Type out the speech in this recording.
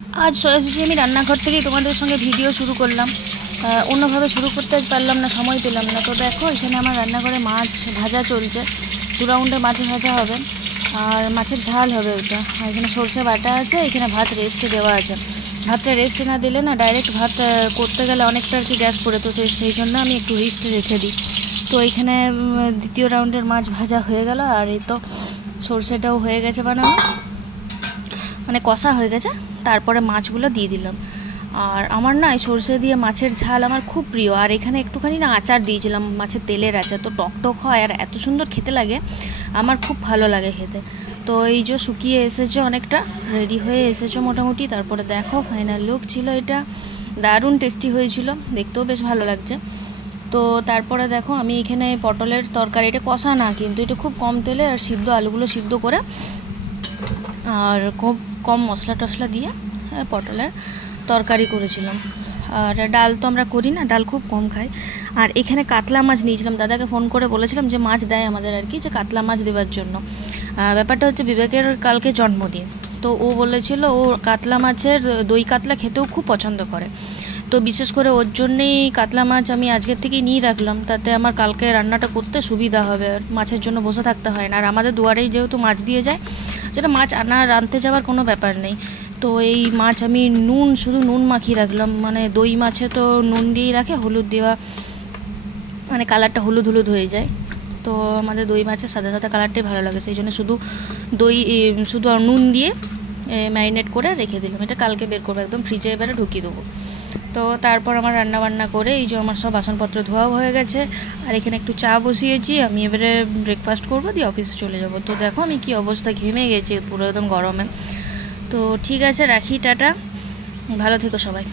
আজ সোজাসুজি আমি রান্নাঘর থেকেই তোমাদের সঙ্গে ভিডিও শুরু করলাম। অন্যভাবে শুরু করতে পারলাম না, সময় পেলাম না। তো দেখো এখানে আমার রান্নাঘরে মাছ ভাজা চলছে, 2 রাউন্ডে মাছ ভাজা হবে আর মাছের ঝাল হবে ওটা। আর এখানে সরষে বাটা আছে, এখানে ভাত রেস্টে দেওয়া আছে। ভাতটা রেস্টে না দিলে না ডাইরেক্ট ভাত করতে গেলে অনেকটা আর কি গ্যাস পড়ে, তো সেই জন্য আমি একটু রেস্টে রেখে দিই। তো এখানে দ্বিতীয় রাউন্ডের মাছ ভাজা হয়ে গেল, আর এই তো সরষেটাও হয়ে গেছে বানানো, মানে কষা হয়ে গেছে। তারপরে মাছগুলো দিয়ে দিলাম। আর আমার না এই সরষে দিয়ে মাছের ঝাল আমার খুব প্রিয়। আর এখানে একটুখানি না আচার দিয়েছিলাম, মাছের তেলের আচার, তো টক টক হয় আর এত সুন্দর খেতে লাগে, আমার খুব ভালো লাগে খেতে। তো এই যে শুকিয়ে এসেছে, অনেকটা রেডি হয়ে এসেছে মোটামুটি। তারপরে দেখো ফাইনাল লুক ছিল এটা, দারুণ টেস্টি হয়েছিল, দেখতেও বেশ ভালো লাগছে। তো তারপরে দেখো আমি এখানে পটলের তরকারি, এটা কষা না কিন্তু, এটা খুব কম তেলে আর সিদ্ধ আলুগুলো সিদ্ধ করে আর খুব কম মশলা টশলা দিয়ে পটলের তরকারি করেছিলাম। আর ডাল তো আমরা করি না, ডাল খুব কম খাই। আর এখানে কাতলা মাছ নিয়েছিলাম, দাদাকে ফোন করে বলেছিলাম যে মাছ দেয় আমাদের আর কি, যে কাতলা মাছ দেওয়ার জন্য। ব্যাপারটা হচ্ছে বিবেকের কালকে জন্মদিন, তো ও বলেছিল ও কাতলা মাছের দই কাতলা খেতেও খুব পছন্দ করে। তো বিশেষ করে ওর জন্যেই কাতলা মাছ আমি আজকের থেকেই নিয়ে রাখলাম, তাতে আমার কালকে রান্নাটা করতে সুবিধা হবে, মাছের জন্য বসে থাকতে হয় না। আর আমাদের দুয়ারেই যেহেতু মাছ দিয়ে যায়, যেটা মাছ আনতে যাওয়ার কোনো ব্যাপার নেই। তো এই মাছ আমি শুধু নুন মাখিয়ে রাখলাম, মানে দই মাছে তো নুন দিয়েই রাখে, হলুদ দেওয়া, মানে কালারটা হলুদ হলুদ হয়ে যায়। তো আমাদের দই মাছের সাদা সাদা কালারটাই ভালো লাগে, সেই জন্য শুধু নুন দিয়ে ম্যারিনেট করে রেখে দিলাম। এটা কালকে বের করবো, একদম ফ্রিজে এবারে ঢুকিয়ে দেবো। তো তারপর আমার রান্না করে এই যে আমার সব বাসনপত্র ধোয়াও হয়ে গেছে, আর এখানে একটু চা বসিয়েছি। আমি এবারে ব্রেকফাস্ট করবো, দিয়ে অফিসে চলে যাব। তো দেখো আমি কি অবস্থা, ঘেমে গেছি পুরো একদম গরমে। তো ঠিক আছে, রাখি, টাটা, ভালো থেকো সবাই।